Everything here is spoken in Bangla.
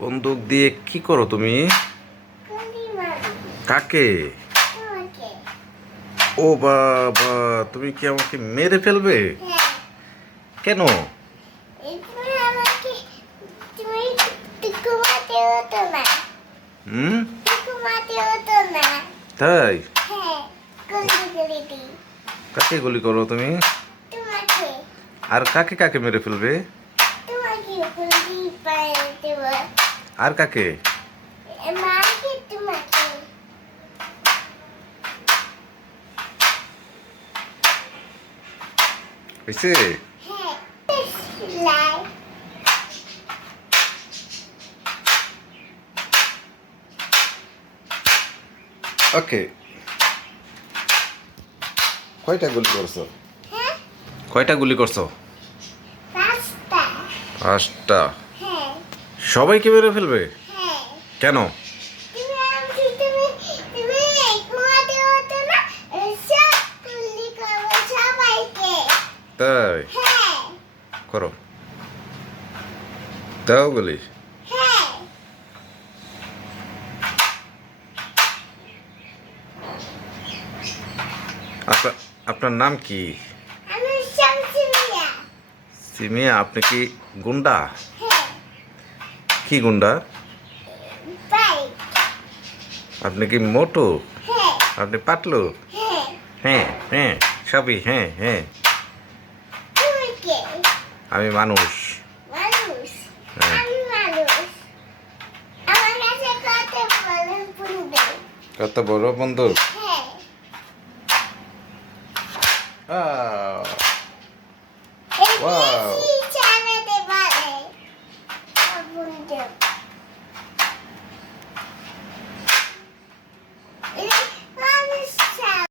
বন্দুক দিয়ে কি করো তুমি? কাকে? ও বাবা, তুমি কি আমাকে মেরে ফেলবে? কেন? হুম, তাই? কাকে গুলি করো তুমি? আর কাকে কাকে মেরে ফেলবে? আর কাকে? হয়েছে? ওকে। কয়টা গুলি করছো? কয়টা গুলি করছো? 5টা। সবাইকে মেরে ফেলবে? কেন? তাই? করো, দাও গুলি। আপনার আপনার নাম কি? সিমিয়া। আপনি কি গুন্ডা? কি গুন্ডা? আপনি কি মোটু? আপনি পাতলু? হ্যাঁ হ্যাঁ, সবই হ্যাঁ হ্যাঁ। আমি মানুষ। হ্যাঁ। কত বড় বন্দুক? ওয়াও।